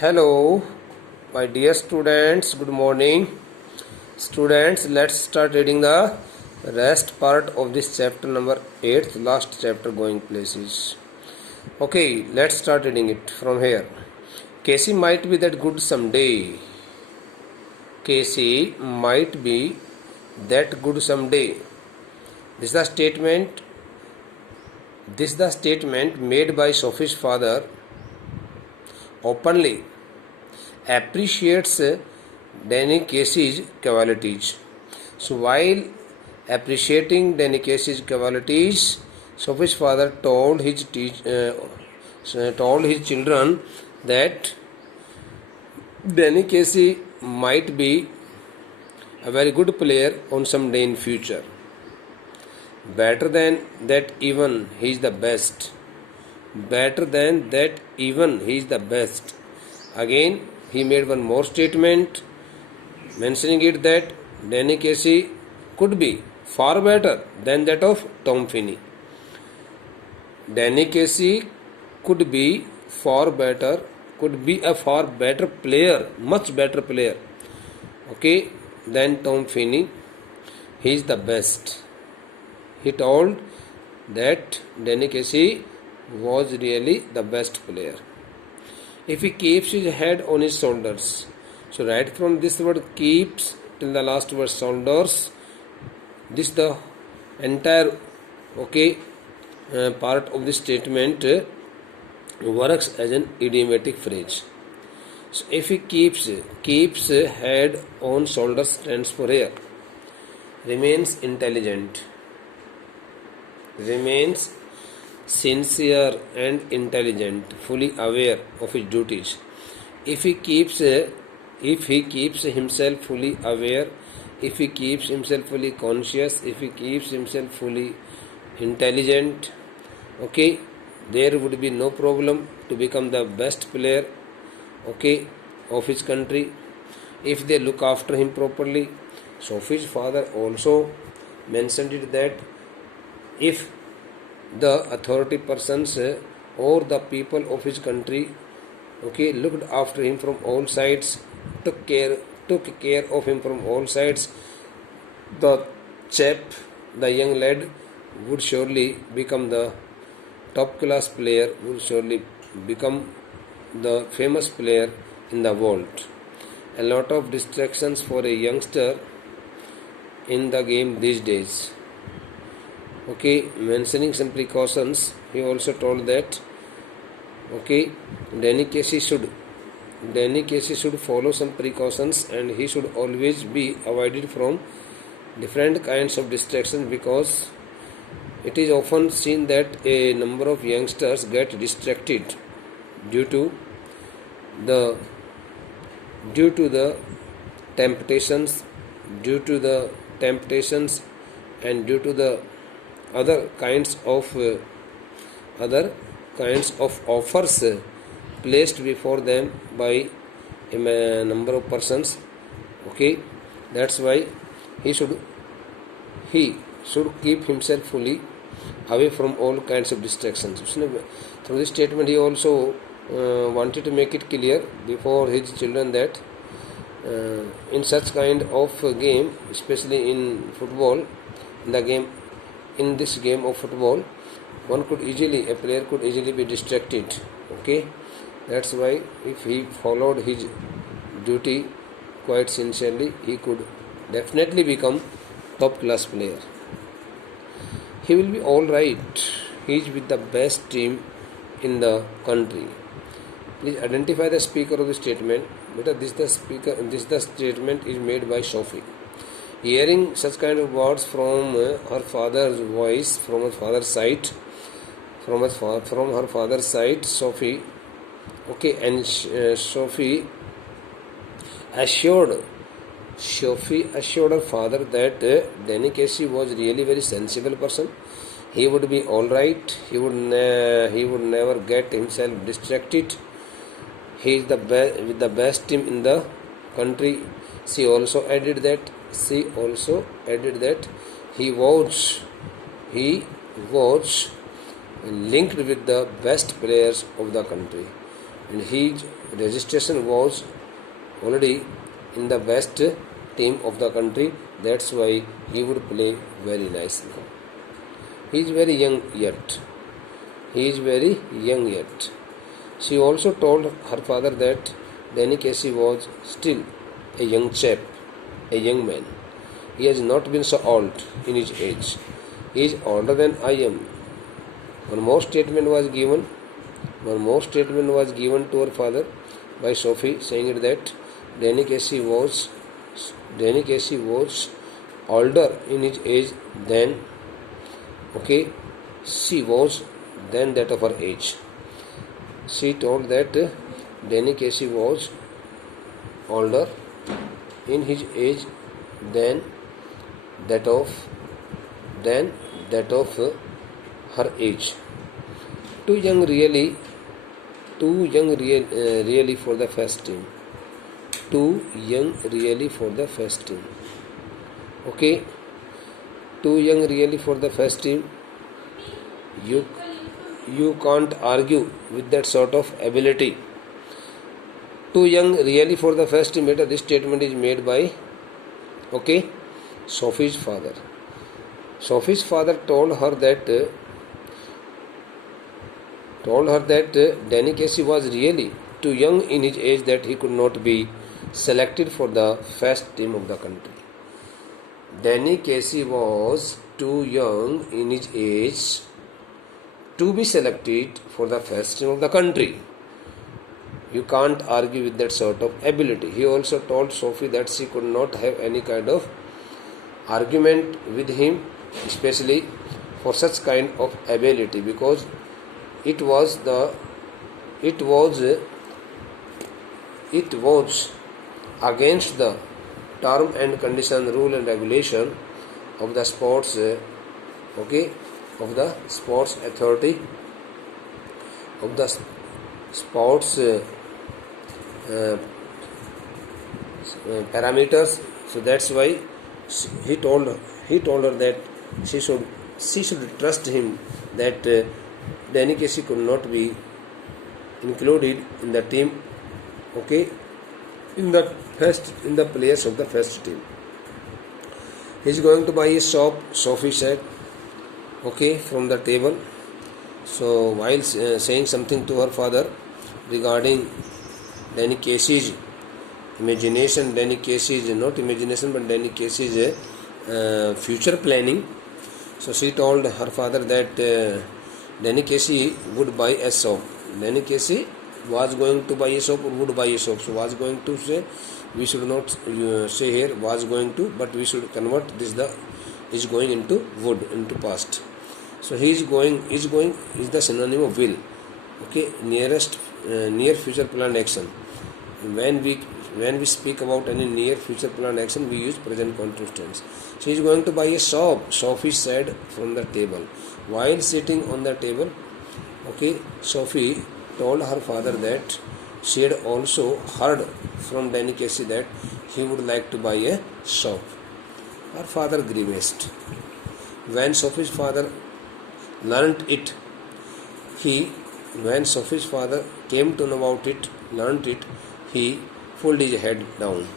Hello, my dear students. Good morning, students. Let's start reading the rest part of this chapter number 8, last chapter, going places. Okay, let's start reading it from here. Casey might be that good someday. Casey might be that good someday. This is the statement. This is the statement made by Sophie's father openly appreciates Danny Casey's qualities. So while appreciating Danny Casey's qualities, Sophie's father told his children that Danny Casey might be a very good player on some day in future. Better than that, even he is the best. Better than that, even he is the best. Again, he made one more statement mentioning it that Danny Casey could be far better than that of Tom Finney. Danny Casey could be a far better player, much better player, okay, than Tom Finney. He is the best. He told that Danny Casey was really the best player. If he keeps his head on his shoulders, so right from this word keeps till the last word shoulders, this the entire part of this statement works as an idiomatic phrase. So if he keeps head on shoulders stands for here, remains intelligent, remains sincere and intelligent, fully aware of his duties. If he keeps himself fully aware, if he keeps himself fully conscious, if he keeps himself fully intelligent, okay, there would be no problem to become the best player, okay, of his country if they look after him properly. Sophie's father also mentioned it that if the authority persons or the people of his country, okay, looked after him from all sides, took care of him from all sides, the young lad would surely become the top class player, would surely become the famous player in the world. A lot of distractions for a youngster in the game these days. Okay, mentioning some precautions, he also told that okay, Danny Casey should follow some precautions and he should always be avoided from different kinds of distractions, because it is often seen that a number of youngsters get distracted due to the temptations and due to the other kinds of offers placed before them by a number of persons. Okay, that's why he should keep himself fully away from all kinds of distractions. Through this statement, he also wanted to make it clear before his children that in such kind of game, especially in football, in this game of football, a player could easily be distracted. Okay, that's why if he followed his duty quite sincerely, he could definitely become top class player. He will be all right. He is with the best team in the country. Please identify the speaker of the statement. This the statement is made by Sophie. Hearing such kind of words from her father's voice, from her father's side, Sophie, okay, and Sophie assured her father that Danny Casey was really very sensible person. He would be all right. He would never get himself distracted. He is with the best team in the country. She also added that he was linked with the best players of the country. and his registration was already in the best team of the country. That's why he would play very nicely. He is very young yet. He is very young yet. She also told her father that Danny Casey was still a young chap, a young man. He has not been so old in his age. He is older than I am. One more statement was given. One more statement was given to her father by Sophie, saying it that Danny Casey was older in his age than she was than that of her age. She told that Danny Casey was older in his age than that of her age. Too young really for the first team. Too young really for the first team. Okay, too young really for the first team. You can't argue with that sort of ability. Too young really for the first team. Beta, this statement is made by Sophie's father. Sophie's father told her that Danny Casey was really too young in his age that he could not be selected for the first team of the country. Danny Casey was too young in his age to be selected for the first team of the country. You can't argue with that sort of ability. He also told Sophie that she could not have any kind of argument with him, especially for such kind of ability, because it was against the term and condition, rule and regulation of the sports of the sports authority of the sports parameters. So that's why he told her that she should trust him, that Danny Casey could not be included in the team, in the players of the first team. He is going to buy a shop, Sophie said, from the table. So while saying something to her father regarding Danny Casey's imagination, Danny Casey's not imagination but Danny Casey's future planning. So she told her father that Danny Casey would buy a shop. Danny Casey was going to buy a shop or would buy a shop. So was going to say, we should not say here was going to, but we should convert this is going into would, into past. So is the synonym of will. Near future planned action. When we speak about any near future planned action, we use present continuous tense. She is going to buy a shop, Sophie said from the table. While sitting on the table, Sophie told her father that she had also heard from Danny Casey that he would like to buy a shop. Her father grimaced. When Sophie's father learnt it, when Sophie's father came to know about it, learnt it, he pulled his head down.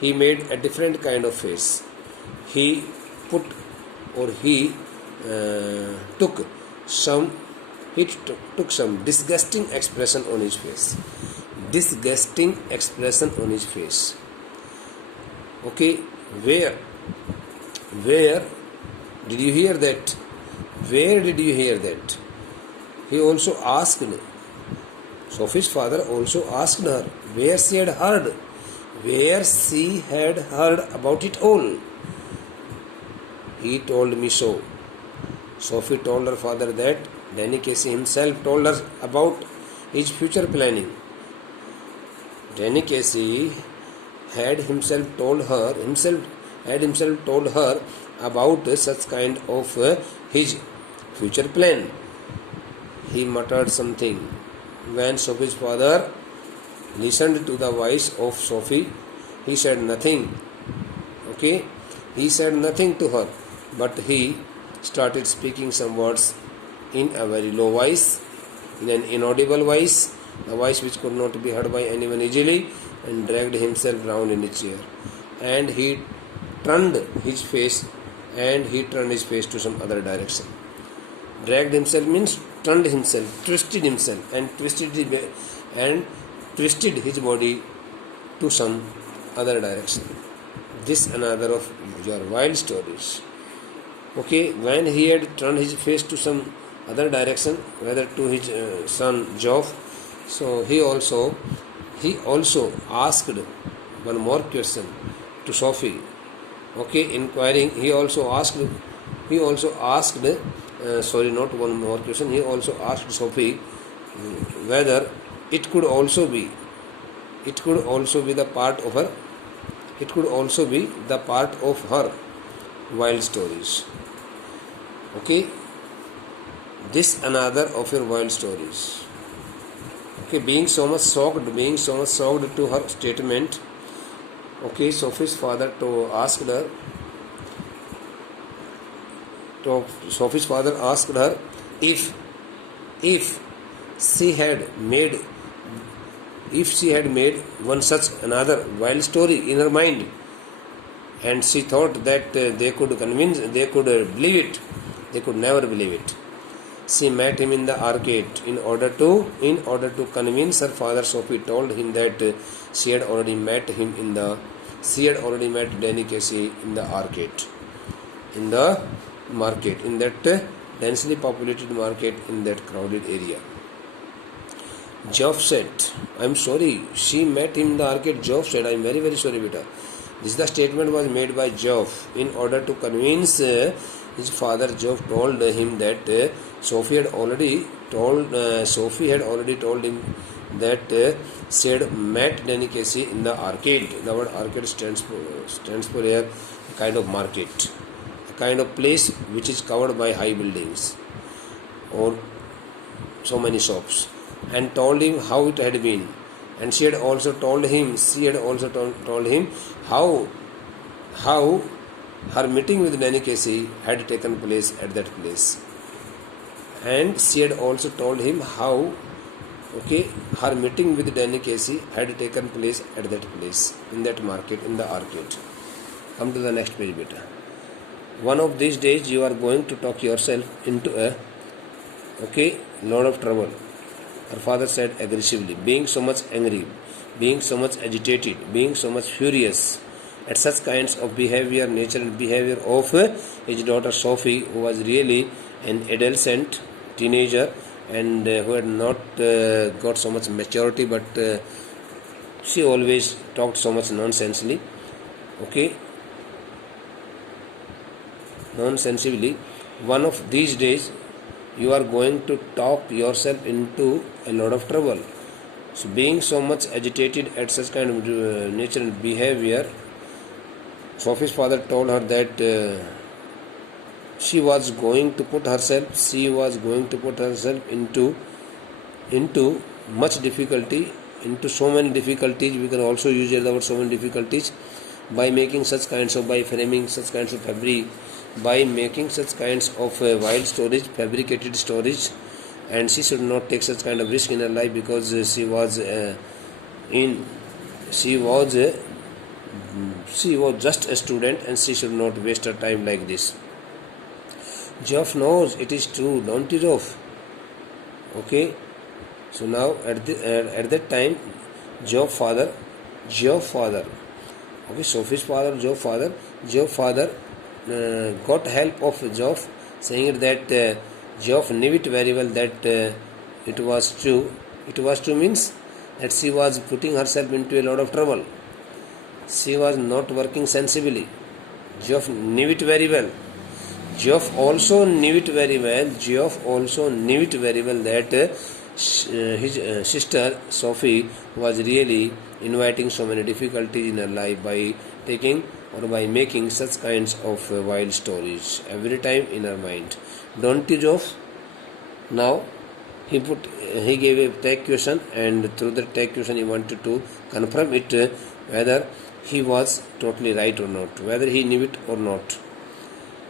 He made a different kind of face. He took some disgusting expression on his face. Disgusting expression on his face. Where did you hear that? Where did you hear that? He also asked. Sophie's father also asked her where she had heard about it all. He told me so. Sophie told her father that Danny Casey himself told her about his future planning. Danny Casey had himself told her about such kind of his future plan. He muttered something. When Sophie's father listened to the voice of Sophie, he said nothing. He said nothing to her, but he started speaking some words in a very low voice, in an inaudible voice, a voice which could not be heard by anyone easily, and dragged himself round in his chair. And he turned his face, to some other direction. Dragged himself means turned himself, twisted himself, and twisted his body to some other direction. This another of your wild stories. Okay, when he had turned his face to some other direction, whether to his son Job, so he also asked one more question to Sophie. Okay, inquiring, he also asked not one more question, he also asked Sophie whether it could also be the part of her wild stories. Okay, this another of your wild stories. Okay, being so much shocked to her statement, okay, Sophie's father asked her if she had made one such another wild story in her mind, and she thought that they could believe it. They could never believe it. She met him in the arcade. In order to convince her father, Sophie told him that she had already met Danny Casey in the arcade, in the market, in that densely populated market, in that crowded area. Job said, "I'm sorry, she met him in the arcade." Job said, "I'm very, very sorry, beta." This statement was made by Job. In order to convince his father, Job told him that Sophie had already told him that she had met Danny Casey in the arcade. The word arcade stands for a kind of market, a kind of place which is covered by high buildings or so many shops, and told him how it had been. And she had also told him how her meeting with Danny Casey had taken place at that place. And she had also told him how her meeting with Danny Casey had taken place at that place, in that market, in the arcade. Come to the next page, beta. One of these days you are going to talk yourself into a lot of trouble, her father said aggressively, being so much angry, being so much agitated, being so much furious at such kinds of nature and behavior of his daughter Sophie, who was really an adolescent teenager and who had not got so much maturity, but she always talked so much nonsensely. One of these days you are going to talk yourself into a lot of trouble. So being so much agitated at such kind of nature and behavior, Sophie's father told her that she was going to put herself into much difficulty, into so many difficulties. We can also use the word so many difficulties by making by framing such kinds of by making such kinds of wild stories, fabricated stories, and she should not take such kind of risk in her life because she was just a student and she should not waste her time like this. Geoff knows it is true, don't you, Geoff? Okay. So now at that time, Geoff father. Okay, Sophie's father, Geoff father got help of Geoff, saying that Geoff knew it very well that it was true. It was true means that she was putting herself into a lot of trouble. She was not working sensibly. Geoff knew it very well. Geoff also knew it very well that his sister Sophie was really inviting so many difficulties in her life by making such kinds of wild stories every time in her mind. Don't you, Geoff? Now he gave a tag question, and through the tag question he wanted to confirm it whether he was totally right or not, whether he knew it or not.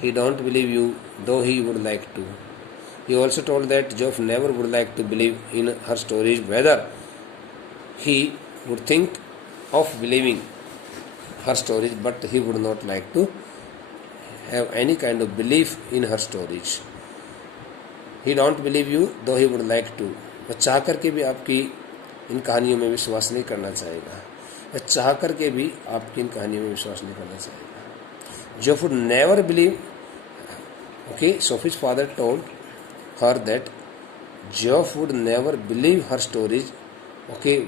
He don't believe you, though he would like to. He also told that Geoff never would like to believe in her stories, whether he would think of believing her stories, but he would not like to have any kind of belief in her stories. He don't believe you, though he would like to. वह चाह करके भी आपकी इन कहानियों में विश्वास नहीं करना चाहेगा, वह चाह करके भी आपकी इन कहानियों में विश्वास नहीं करना चाहेगा. Geoff would never believe. Okay, Sophie's father told her that Geoff would never believe her stories, okay,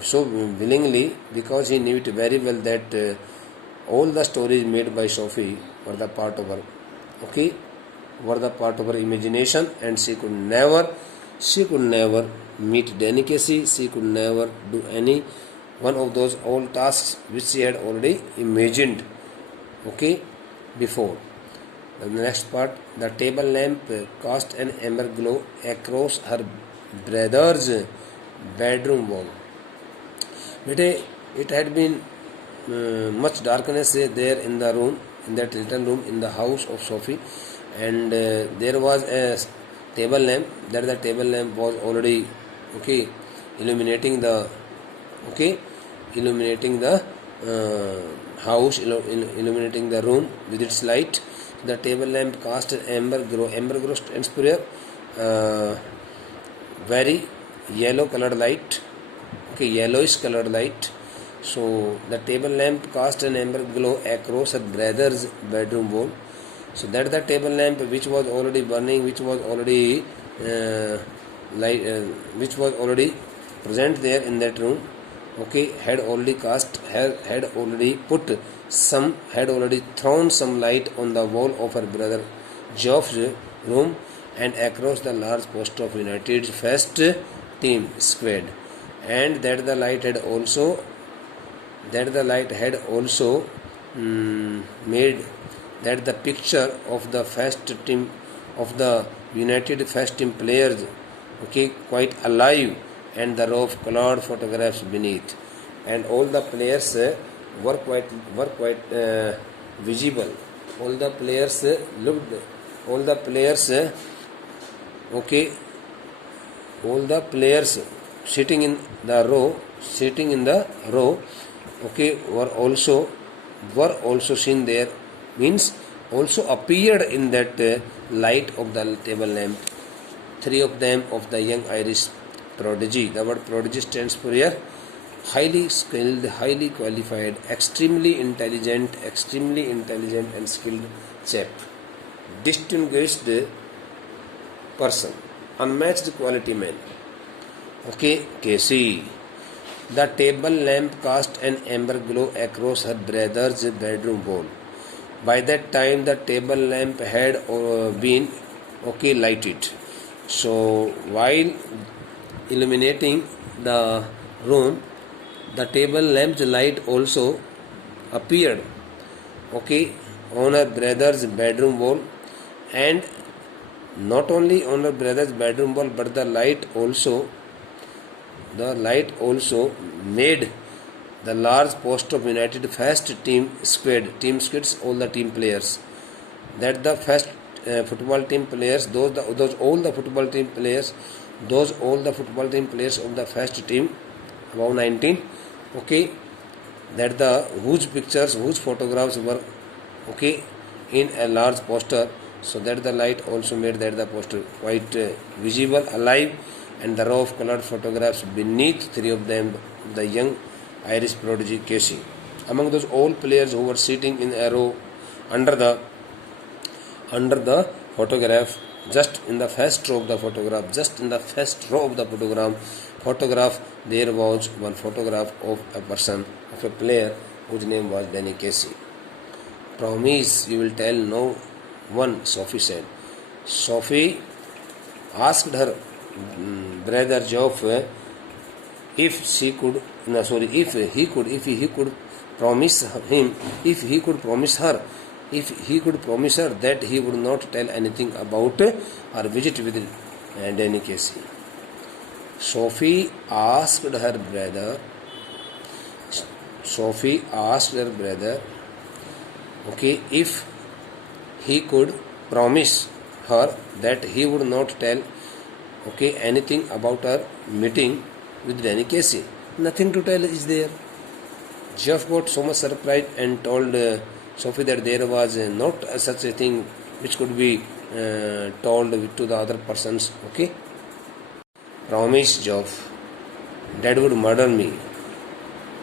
so willingly, because he knew it very well that all the stories made by Sophie were the part of her, okay, were the part of her imagination, and she could never meet Danny Casey. She could never do any one of those old tasks which she had already imagined, okay, before. The next part, the table lamp cast an amber glow across her brother's bedroom wall. Bete, it had been much darkness there in the room, in that little room in the house of Sophie, and there was a table lamp. That the table lamp was already, okay, illuminating the house, illuminating the room with its light. The table lamp cast an amber glow stands for very yellow colored light, okay, yellowish colored light. So the table lamp cast an amber glow across her brother's bedroom wall. So that the table lamp which was already burning, which was already present there in that room, okay, had already thrown some light on the wall of her brother Geoff's room and across the large poster of United's first team squad, and that the light had also made that the picture of the first team of the United first team players, okay, quite alive, and the row of colored photographs beneath, and all the players were quite visible. All the players sitting in the row, okay, were also seen there, means also appeared in that light of the table lamp. 3 of them of the young Irish prodigy. The word prodigy stands for here highly skilled, highly qualified, extremely intelligent and skilled chap, distinguished person, unmatched quality man, okay, Casey. The table lamp cast an amber glow across her brother's bedroom wall. By that time the table lamp had been, okay, lighted. So while illuminating the room, the table lamp's light also appeared, okay, on her brother's bedroom wall, and not only on her brother's bedroom wall, but the light also made the large poster of United first team squads, all the team players, that the first football team players, all the football team players of the first team, about 19, okay, that the whose photographs were, okay, in a large poster, so that the light also made that the poster quite visible, alive, and the row of colored photographs beneath, 3 of them the young Irish prodigy Casey. Among those all players who were sitting in a row under the photograph, just in the first row of the photograph, there was one photograph of a person, of a player whose name was Danny Casey. Promise you will tell no one, Sophie said. Sophie asked her brother Geoff if he could promise her that he would not tell anything about her visit with Danny Casey. Sophie asked her brother, okay, if he could promise her that he would not tell anything about her meeting with Danny Casey. Nothing to tell is there. Geoff got so much surprised and told Sophie that there was not such a thing which could be told to the other persons. Promise Geoff, Dad would murder me.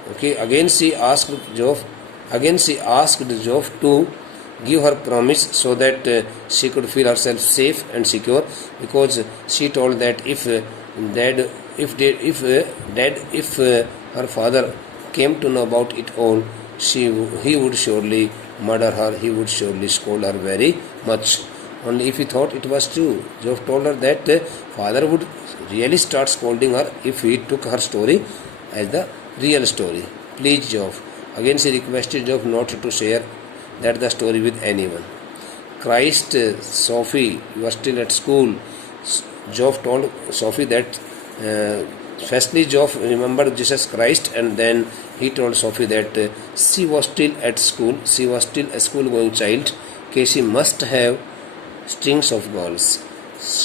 Again she asked Geoff to give her promise so that she could feel herself safe and secure, because she told that if her father came to know about it all, he would surely murder her, he would surely scold her very much. Only if he thought it was true. Geoff told her that father would really start scolding her if he took her story as the real story. Please, Geoff. Again she requested Geoff not to share the story with anyone. Christ, Sophie, you are still at school. Geoff told Sophie that firstly Geoff remembered Jesus Christ, and then he told Sophie that she was still at school, she was still a school going child. Casey must have strings of girls.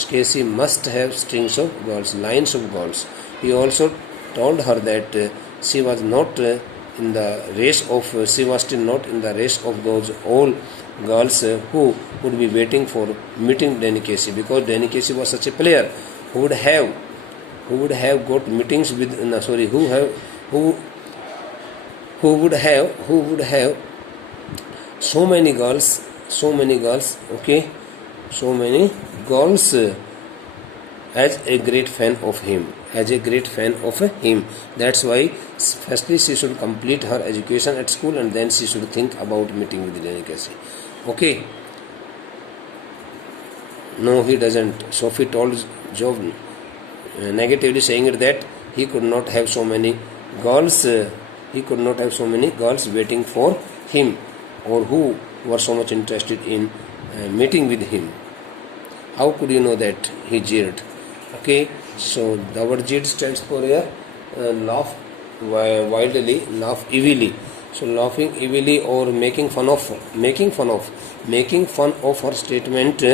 Casey must have strings of girls, lines of girls. He also told her that she was not in the race of, she was still not in the race of those all girls who would be waiting for meeting Danny Casey, because Danny Casey was such a player who would have got meetings with who would have so many girls, so many girls as a great fan of him, That's why firstly she should complete her education at school, and then she should think about meeting with Danny Casey. No, he doesn't. Sophie told Geoff negatively, saying it that he could not have so many girls waiting for him, or who were so much interested in meeting with him. How could you know that? He jeered. So the word jeered stands for here laugh wildly, laugh evilly. So laughing evilly or making fun of her statement.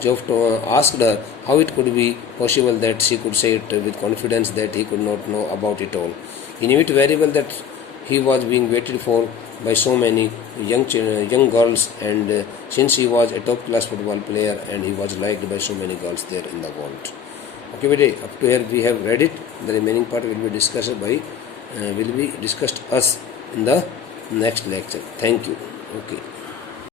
Geoff asked her how it could be possible that she could say it with confidence that he could not know about it all. He knew it very well that he was being waited for by so many young girls, and since he was a top class football player and he was liked by so many girls there in the world. Up to here we have read it. The remaining part will be discussed us in the next lecture. Thank you.